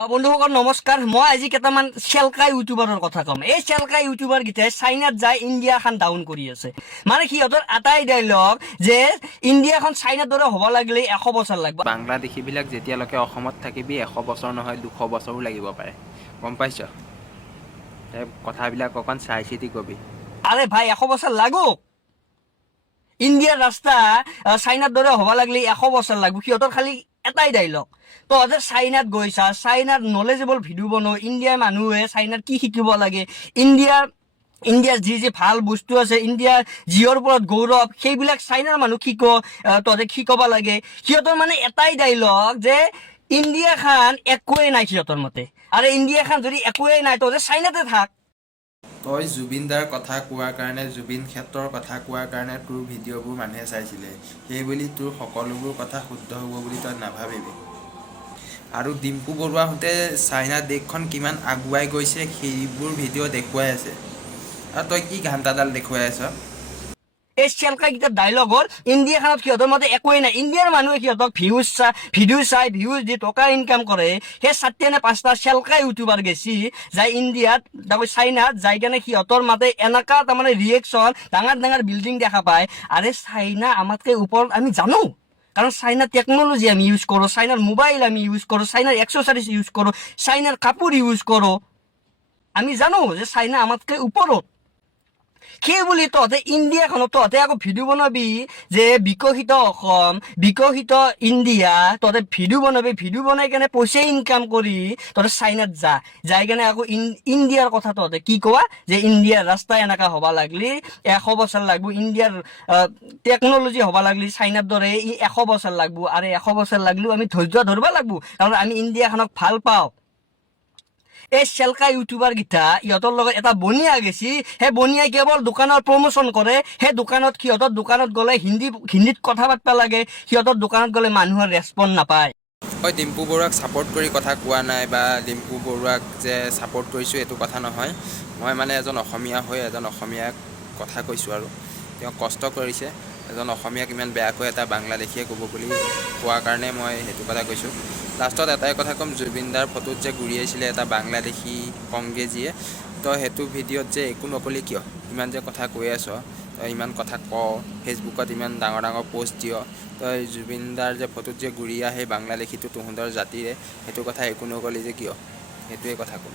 বন্ধুসকল নমস্কাৰ। মই আজি কেইটামান চেলকা ইউটিউবাৰৰ কথা ক'ম। এই চেলকা ইউটিউবাৰ কেইটাই চাইনাত যায় ইণ্ডিয়াখন ডাউন কৰি আছে। মানে সিহঁতৰ এটাই ডাইলগ যে ইণ্ডিয়াখন চাইনাৰ দৰে হ'ব লাগিলে 100 বছৰ লাগিব। বাংলাদেশীবিলাক যেতিয়ালৈকে অসমত থাকিবি 100 বছৰ নহয় 200 বছৰো লাগিব পাৰে, গম পাইছ? এই কথাবিলাক অকণ চাই চিতি কবি। আৰে ভাই 100 বছৰ লাগুক। ইণ্ডিয়াৰ ৰাস্তা চাইনাৰ দৰে হ'ব লাগিলে 100 বছৰ লাগিব। সিহঁতৰ খালি এটাই ডাইলগ, তহঁতে চাইনাত গৈছা, চাইনাত নলেজেবল ভিডিঅ' বনাও। ইণ্ডিয়াৰ মানুহে চাইনাত কি শিকিব লাগে, ইণ্ডিয়াৰ যি ভাল বস্তু আছে, ইণ্ডিয়াৰ যিহৰ ওপৰত গৌৰৱ, সেইবিলাক চাইনাৰ মানুহ তহঁতে শিকাব লাগে। সিহঁতৰ মানে এটাই ডাইলগ যে ইণ্ডিয়াখন একোৱেই নাই সিহঁতৰ মতে। আৰু ইণ্ডিয়াখন যদি একোৱেই নাই তহঁতে চাইনাতে থাক। তই জুবিনদাৰ কথা কোৱাৰ কাৰণে, জুবিন ক্ষেত্ৰৰ কথা কোৱাৰ কাৰণে তোৰ ভিডিঅ'বোৰ মানুহে চাইছিলে, সেইবুলি তোৰ সকলোবোৰ কথা শুদ্ধ হ'ব বুলি তই নাভাবিবি। আৰু ডিম্পু বৰুৱাহঁতে চাইনা দেশখন কিমান আগুৱাই গৈছে সেইবোৰ ভিডিঅ' দেখুৱাই আছে, আৰু তই কি ঘাণ্টাডাল দেখুৱাই আছ? এই চেলকা কেইটাৰ ডাইলগ হ'ল ইণ্ডিয়াখনত সিহঁতৰ মতে একোৱেই নাই। ইণ্ডিয়াৰ মানুহে সিহঁতক ভিউজ দি টকা ইনকাম কৰে। সেই 4টা নে 5টা চেলকা ইউটিউবাৰ গেছি যাই ইণ্ডিয়াত, তাৰপৰা চাইনাত যাই কেনে সিহঁতৰ মাতে এনেকা তাৰমানে ৰিয়েকশ্যন, ডাঙৰ বিল্ডিং দেখা পায়। আৰে চাইনা আমাতকৈ ওপৰত আমি জানো, কাৰণ চাইনাৰ টেকন'লজি আমি ইউজ কৰোঁ, চাইনাৰ মোবাইল আমি ইউজ কৰোঁ, চাইনাৰ এক্সেছাৰিজ ইউজ কৰোঁ, চাইনাৰ কাপোৰ ইউজ কৰোঁ। আমি জানো যে চাইনা আমাতকৈ ওপৰত। সেই বুলি তহঁতে ইণ্ডিয়াখনত তহঁতে আকৌ ভিডিঅ' বনাবি যে বিকশিত অসম, বিকশিত ইণ্ডিয়া। তহঁতে ভিডিঅ' বনাবি, ভিডিঅ' বনাই কেনে পইচা ইনকাম কৰি তহঁতে চাইনাত যাই কেনে আকৌ ইণ্ডিয়াৰ কথা তহঁতে কি কোৱা যে ইণ্ডিয়াৰ ৰাস্তা এনেকা হ'ব লাগলি 100 বছৰ লাগব, ইণ্ডিয়াৰ টেকন'লজি হ'ব লাগলি চাইনাৰ দৰে 100 বছৰ লাগব। আৰু 100 বছৰ লাগলেও আমি ধৈৰ্য ধৰিব লাগব, কাৰণ আমি ইণ্ডিয়াখনক ভাল পাওঁ। এই চেলকা ইউটিউবাৰ কেইটা ইহঁতৰ লগত এটা বনিয়া গেছি। সেই বনিয়াই কেৱল দোকানৰ প্ৰমোচন কৰে। সেই দোকানত সিহঁতৰ দোকানত গ'লে হিন্দীত কথা পাতিব লাগে। সিহঁতৰ দোকানত গ'লে মানুহৰ ৰেচপন্স নাপায়। মই ডিম্পু বৰুৱাক ছাপোৰ্ট কৰি কথা কোৱা নাই, বা ডিম্পু বৰুৱাক যে ছাপোৰ্ট কৰিছোঁ এইটো কথা নহয়। মই মানে এজন অসমীয়া হৈ এজন অসমীয়াক কথা কৈছোঁ, আৰু তেওঁ কষ্ট কৰিছে। এজন অসমীয়াক ইমান বেয়াকৈ এটা বাংলাদেশীয়ে ক'ব বুলি কোৱাৰ কাৰণে মই সেইটো কথা কৈছোঁ। লাষ্টত এটাই কথা ক'ম, জুবিনদাৰ ফটোত যে গুৰিয়াইছিলে এটা বাংলাদেশী কংগ্ৰেছীয়ে, তই সেইটো ভিডিঅ'ত যে একো নক'লি কিয়? ইমান যে কথা কৈ আছ, তই ইমান কথা ফেচবুকত ইমান ডাঙৰ প'ষ্ট দিয়, তই জুবিনদাৰ যে ফটোত যে গুৰিয়া সেই বাংলাদেশীটো তহঁতৰ জাতিৰে, সেইটো কথা একো নক'লি যে কিয়? সেইটোৱে কথা ক'ম।